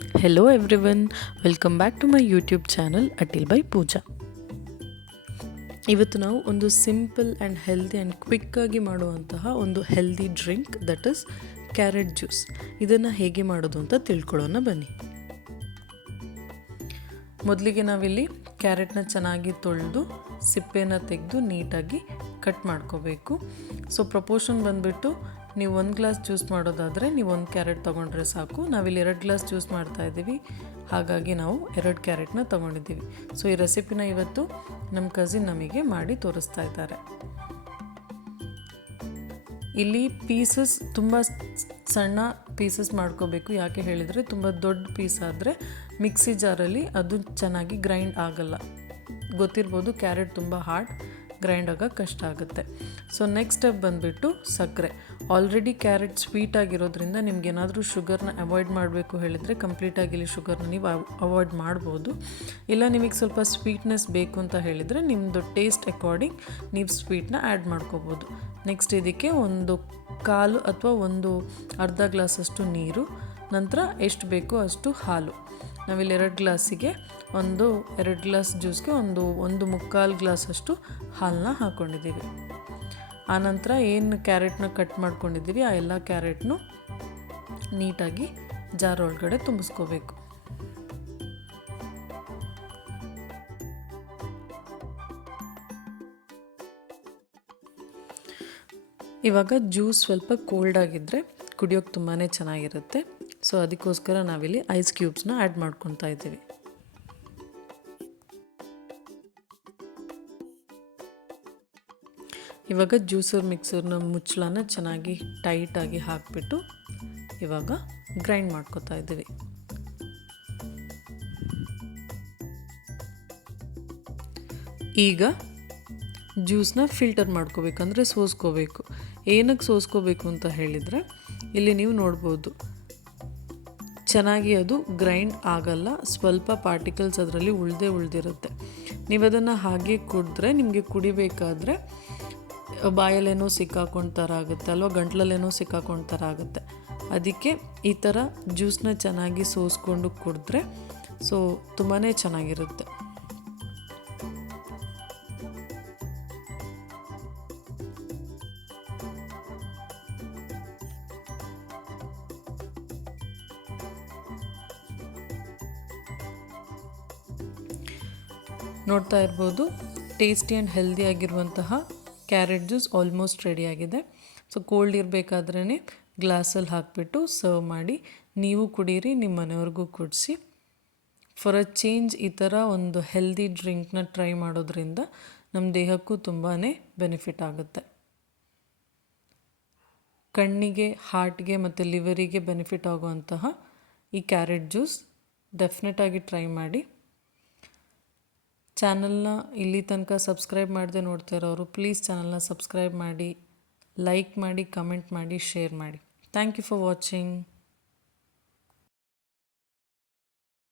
Hello everyone, welcome back to my YouTube channel Atil by Pooja. ಇವತ್ತು ನಾವು ಒಂದು simple and healthy and ಕ್ವಿಕ್ಕಾಗಿ ಮಾಡುವಂತಹ ಒಂದು healthy drink that is carrot juice. ಇದನ್ನು ಹೇಗೆ ಮಾಡೋದು ಅಂತ ತಿಳ್ಕೊಳ್ಳೋಣ ಬನ್ನಿ. ಮೊದಲಿಗೆ ನಾವಿಲ್ಲಿ ಕ್ಯಾರೆಟ್ನ ಚೆನ್ನಾಗಿ ತೊಳೆದು ಸಿಪ್ಪೆನ ತೆಗೆದು ನೀಟಾಗಿ ಕಟ್ ಮಾಡ್ಕೋಬೇಕು. ಸೊ ಪ್ರಪೋರ್ಷನ್ ಬಂದುಬಿಟ್ಟು ನೀವು 1 ಗ್ಲಾಸ್ ಜ್ಯೂಸ್ ಮಾಡೋದಾದರೆ ನೀವು 1 ಕ್ಯಾರೆಟ್ ತೊಗೊಂಡ್ರೆ ಸಾಕು. ನಾವಿಲ್ಲಿ 2 ಗ್ಲಾಸ್ ಜ್ಯೂಸ್ ಮಾಡ್ತಾಯಿದ್ದೀವಿ, ಹಾಗಾಗಿ ನಾವು 2 ಕ್ಯಾರೆಟ್ನ ತೊಗೊಂಡಿದ್ದೀವಿ. ಸೊ ಈ ರೆಸಿಪಿನ ಇವತ್ತು ನಮ್ಮ ಕಸಿನ್ ನಮಗೆ ಮಾಡಿ ತೋರಿಸ್ತಾ ಇದ್ದಾರೆ. ಇಲ್ಲಿ ಪೀಸಸ್ ತುಂಬ ಸಣ್ಣ ಪೀಸಸ್ ಮಾಡ್ಕೋಬೇಕು. ಯಾಕೆ ಹೇಳಿದರೆ ತುಂಬ ದೊಡ್ಡ ಪೀಸ್ ಆದರೆ ಮಿಕ್ಸಿ ಜಾರಲ್ಲಿ ಅದು ಚೆನ್ನಾಗಿ ಗ್ರೈಂಡ್ ಆಗಲ್ಲ. ಗೊತ್ತಿರ್ಬೋದು, ಕ್ಯಾರೆಟ್ ತುಂಬ ಹಾರ್ಡ್, ಗ್ರೈಂಡ್ ಆಗೋಕ್ಕೆ ಕಷ್ಟ ಆಗುತ್ತೆ. ಸೊ ನೆಕ್ಸ್ಟ್ ಸ್ಟೆಪ್ ಬಂದುಬಿಟ್ಟು ಸಕ್ಕರೆ. ಆಲ್ರೆಡಿ ಕ್ಯಾರೆಟ್ ಸ್ವೀಟ್ ಆಗಿರೋದ್ರಿಂದ ನಿಮ್ಗೆ ಏನಾದರೂ ಶುಗರ್ನ ಅವಾಯ್ಡ್ ಮಾಡಬೇಕು ಹೇಳಿದರೆ ಕಂಪ್ಲೀಟಾಗಿ ಇಲ್ಲಿ ಶುಗರ್ನ ನೀವು ಅವಾಯ್ಡ್ ಮಾಡ್ಬೋದು. ಇಲ್ಲ ನಿಮಗೆ ಸ್ವಲ್ಪ ಸ್ವೀಟ್ನೆಸ್ ಬೇಕು ಅಂತ ಹೇಳಿದರೆ ನಿಮ್ಮದು ಟೇಸ್ಟ್ ಅಕಾರ್ಡಿಂಗ್ ನೀವು ಸ್ವೀಟ್ನ ಆ್ಯಡ್ ಮಾಡ್ಕೋಬೋದು. ನೆಕ್ಸ್ಟ್ ಇದಕ್ಕೆ 1/4 ಅಥವಾ 1/2 ಗ್ಲಾಸಷ್ಟು ನೀರು, ನಂತರ ಎಷ್ಟು ಬೇಕೋ ಅಷ್ಟು ಹಾಲು. ನಾವಿಲ್ಲಿ 2 ಗ್ಲಾಸಿಗೆ 2 ಗ್ಲಾಸ್ ಜ್ಯೂಸ್ಗೆ 1/4 ಗ್ಲಾಸಷ್ಟು ಹಾಲನ್ನ ಹಾಕ್ಕೊಂಡಿದ್ದೀವಿ. ಆನಂತರ ಏನು ಕ್ಯಾರೆಟ್ನ ಕಟ್ ಮಾಡ್ಕೊಂಡಿದ್ದೀವಿ ಆ ಎಲ್ಲ ಕ್ಯಾರೆಟ್ನು ನೀಟಾಗಿ ಜಾರ್ ಒಳಗಡೆ ತುಂಬಿಸ್ಕೋಬೇಕು. ಇವಾಗ ಜ್ಯೂಸ್ ಸ್ವಲ್ಪ ಕೋಲ್ಡ್ ಆಗಿದ್ದರೆ ಕುಡಿಯೋಕ್ಕೆ ತುಂಬಾ ಚೆನ್ನಾಗಿರುತ್ತೆ. ಸೊ ಅದಕ್ಕೋಸ್ಕರ ನಾವಿಲ್ಲಿ ಐಸ್ ಕ್ಯೂಬ್ಸ್ನ ಆ್ಯಡ್ ಮಾಡ್ಕೊತಾ ಇದ್ದೀವಿ. ಇವಾಗ ಜ್ಯೂಸರ್ ಮಿಕ್ಸರ್ನ ಮುಚ್ಚಳನ ಚೆನ್ನಾಗಿ ಟೈಟಾಗಿ ಹಾಕಿಬಿಟ್ಟು ಇವಾಗ ಗ್ರೈಂಡ್ ಮಾಡ್ಕೊತಾ ಇದ್ದೀವಿ. ಈಗ ಜ್ಯೂಸನ್ನ ಫಿಲ್ಟರ್ ಮಾಡ್ಕೋಬೇಕಂದ್ರೆ ಸೋಸ್ಕೋಬೇಕು. ಏನಕ್ಕೆ ಸೋಸ್ಕೋಬೇಕು ಅಂತ ಹೇಳಿದರೆ ಇಲ್ಲಿ ನೀವು ನೋಡ್ಬೋದು ಚೆನ್ನಾಗಿ ಅದು ಗ್ರೈಂಡ್ ಆಗಲ್ಲ, ಸ್ವಲ್ಪ ಪಾರ್ಟಿಕಲ್ಸ್ ಅದರಲ್ಲಿ ಉಳಿದಿರುತ್ತೆ. ನೀವು ಅದನ್ನು ಹಾಗೆ ಕುಡಿದ್ರೆ ನಿಮಗೆ ಕುಡಿಬೇಕಾದ್ರೆ ಬಾಯಲ್ಲೇನೋ ಸಿಕ್ಕಾಕೊಂಡ ಆಗುತ್ತೆ ಅಲ್ವಾ, ಗಂಟ್ಲಲ್ಲೇನೋ ಸಿಕ್ಕಾಕೊಂಡ ಆಗುತ್ತೆ. ಅದಕ್ಕೆ ಈ ಥರ ಜ್ಯೂಸನ್ನ ಚೆನ್ನಾಗಿ ಸೋಸ್ಕೊಂಡು ಕುಡಿದ್ರೆ ಸೊ ತುಂಬಾ ಚೆನ್ನಾಗಿರುತ್ತೆ. ನೋಡ್ತಾ ಇರ್ಬೋದು, ಟೇಸ್ಟಿ ಆ್ಯಂಡ್ ಹೆಲ್ದಿ ಆಗಿರುವಂತಹ ಕ್ಯಾರೆಟ್ ಜ್ಯೂಸ್ ಆಲ್ಮೋಸ್ಟ್ ರೆಡಿ ಆಗಿದೆ. ಸೊ ಕೋಲ್ಡ್ ಇರಬೇಕಾದ್ರೇ ಗ್ಲಾಸಲ್ಲಿ ಹಾಕಿಬಿಟ್ಟು ಸರ್ವ್ ಮಾಡಿ ನೀವು ಕುಡೀರಿ, ನಿಮ್ಮ ಮನೆಯವ್ರಿಗೂ ಕುಡಿಸಿ. ಫಾರ್ ಅ ಚೇಂಜ್ ಈ ಥರ ಒಂದು ಹೆಲ್ದಿ ಡ್ರಿಂಕ್ನ ಟ್ರೈ ಮಾಡೋದ್ರಿಂದ ನಮ್ಮ ದೇಹಕ್ಕೂ ತುಂಬಾ ಬೆನಿಫಿಟ್ ಆಗುತ್ತೆ. ಕಣ್ಣಿಗೆ, ಹಾರ್ಟ್ಗೆ ಮತ್ತು ಲಿವರಿಗೆ ಬೆನಿಫಿಟ್ ಆಗುವಂತಹ ಈ ಕ್ಯಾರೆಟ್ ಜ್ಯೂಸ್ ಡೆಫಿನೆಟಾಗಿ ಟ್ರೈ ಮಾಡಿ. ಚಾನಲ್ನ ಇಲ್ಲಿ ತನಕ ಸಬ್ಸ್ಕ್ರೈಬ್ ಮಾಡದೆ ನೋಡ್ತಾ ಇರೋರು ಪ್ಲೀಸ್ ಚಾನಲ್ನ ಸಬ್ಸ್ಕ್ರೈಬ್ ಮಾಡಿ, ಲೈಕ್ ಮಾಡಿ, ಕಮೆಂಟ್ ಮಾಡಿ, ಶೇರ್ ಮಾಡಿ. Thank you for watching.